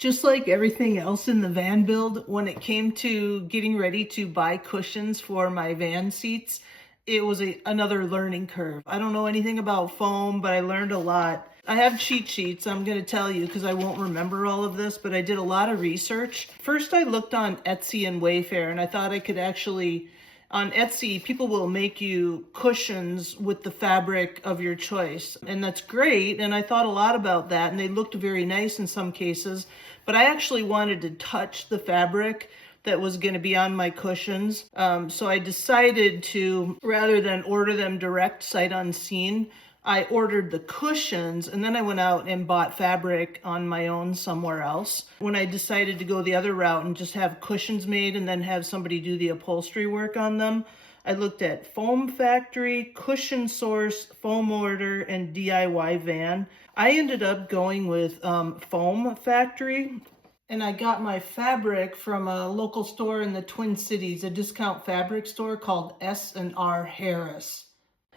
Just like everything else in the van build, when it came to getting ready to buy cushions for my van seats, it was another learning curve. I don't know anything about foam, but I learned a lot. I have cheat sheets, I'm going to tell you, because I won't remember all of this, but I did a lot of research. First, I looked on Etsy and Wayfair, and I thought I could actually, on Etsy, people will make you cushions with the fabric of your choice. And that's great. And I thought a lot about that. And they looked very nice in some cases. But I actually wanted to touch the fabric that was going to be on my cushions. So I decided to, rather than order them direct sight unseen, I ordered the cushions and then I went out and bought fabric on my own somewhere else. When I decided to go the other route and just have cushions made and then have somebody do the upholstery work on them, I looked at Foam Factory, Cushion Source, Foam Order, and DIY Van. I ended up going with Foam Factory, and I got my fabric from a local store in the Twin Cities, a discount fabric store called S&R Harris.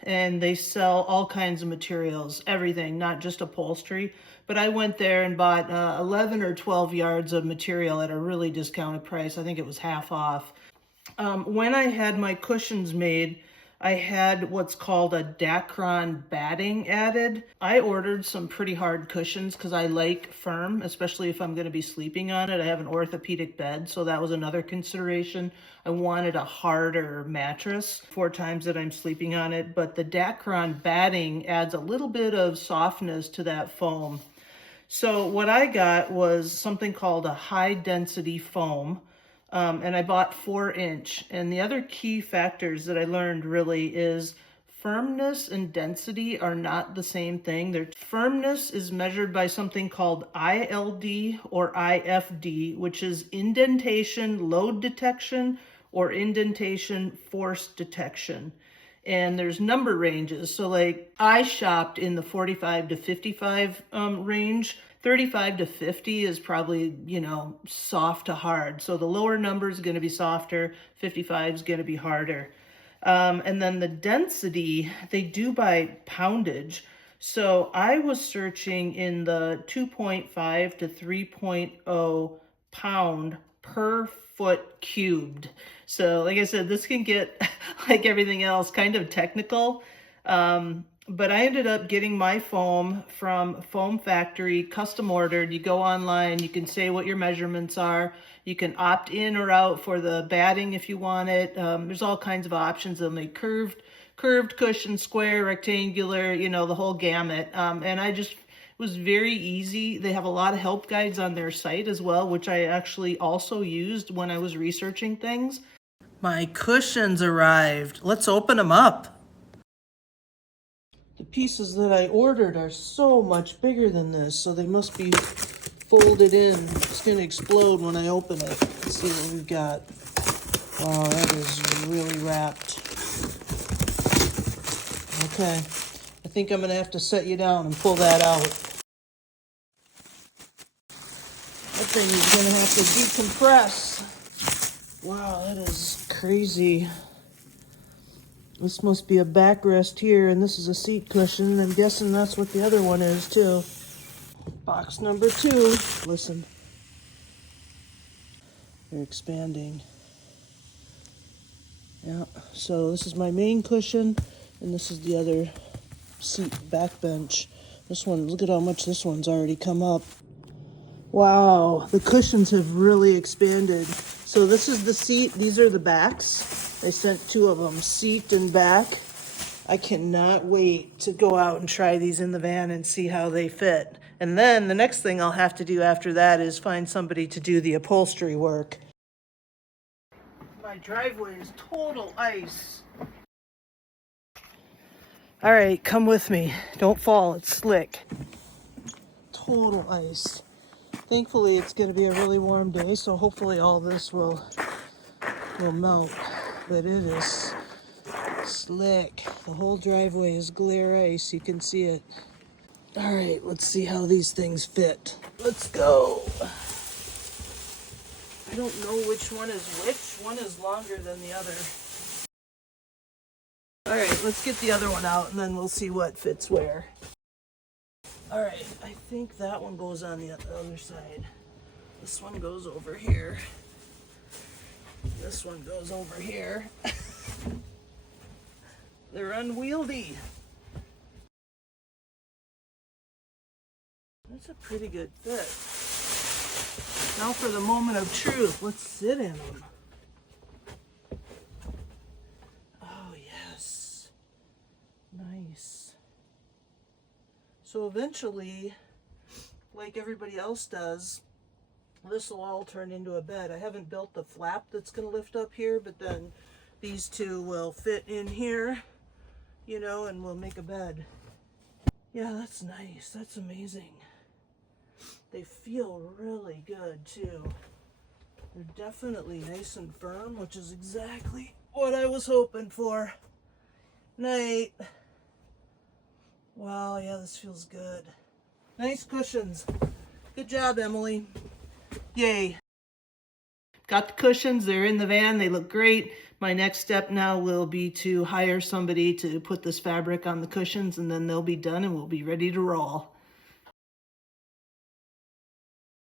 And they sell all kinds of materials, everything, not just upholstery. But I went there and bought 11 or 12 yards of material at a really discounted price. I think it was half off. When I had my cushions made, I had what's called a Dacron batting added. I ordered some pretty hard cushions because I like firm, especially if I'm going to be sleeping on it. I have an orthopedic bed, so that was another consideration. I wanted a harder mattress 4 times that I'm sleeping on it, but the Dacron batting adds a little bit of softness to that foam. So what I got was something called a high density foam. And I bought 4-inch. And the other key factors that I learned really is firmness and density are not the same thing. Their firmness is measured by something called ILD or IFD, which is indentation load detection or indentation force detection. And there's number ranges. So like I shopped in the 45 to 55 range. 35 to 50 is probably, soft to hard. So the lower number is going to be softer, 55 is going to be harder. And then the density, they do by poundage. So I was searching in the 2.5 to 3.0 pound per foot cubed. So like I said, this can get, like everything else, kind of technical. But I ended up getting my foam from Foam Factory, custom ordered. You go online, you can say what your measurements are. You can opt in or out for the batting if you want it. There's all kinds of options. They'll make curved cushion, square, rectangular, the whole gamut. And it was very easy. They have a lot of help guides on their site as well, which I actually also used when I was researching things. My cushions arrived. Let's open them up. The pieces that I ordered are so much bigger than this, so they must be folded in. It's going to explode when I open it. Let's see what we've got. Wow, that is really wrapped. Okay, I think I'm going to have to set you down and pull that out. That thing is going to have to decompress. Wow, that is crazy. This must be a backrest here, and this is a seat cushion. I'm guessing that's what the other one is, too. Box number 2. Listen. They're expanding. Yeah, so this is my main cushion, and this is the other seat back bench. This one, look at how much this one's already come up. Wow, the cushions have really expanded. So this is the seat. These are the backs. I sent 2 of them, seat and back. I cannot wait to go out and try these in the van and see how they fit. And then the next thing I'll have to do after that is find somebody to do the upholstery work. My driveway is total ice. All right, come with me. Don't fall, it's slick. Total ice. Thankfully, it's going to be a really warm day, so hopefully all this will melt. But it is slick. The whole driveway is glare ice. You can see it. All right, let's see how these things fit. Let's go. I don't know which one is which. One is longer than the other. All right, let's get the other one out and then we'll see what fits where. All right, I think that one goes on the other side. This one goes over here. This one goes over here. They're unwieldy. That's a pretty good fit. Now for the moment of truth. Let's sit in them. Oh, yes. Nice. So eventually, like everybody else does, this will all turn into a bed. I haven't built the flap that's going to lift up here, but then these two will fit in here, you know, and we'll make a bed. Yeah, that's nice. That's amazing. They feel really good too. They're definitely nice and firm, which is exactly what I was hoping for. Night. Wow, yeah, this feels good. Nice cushions. Good job, Emily. Yay. Got the cushions, they're in the van, they look great. My next step now will be to hire somebody to put this fabric on the cushions, and then they'll be done and we'll be ready to roll.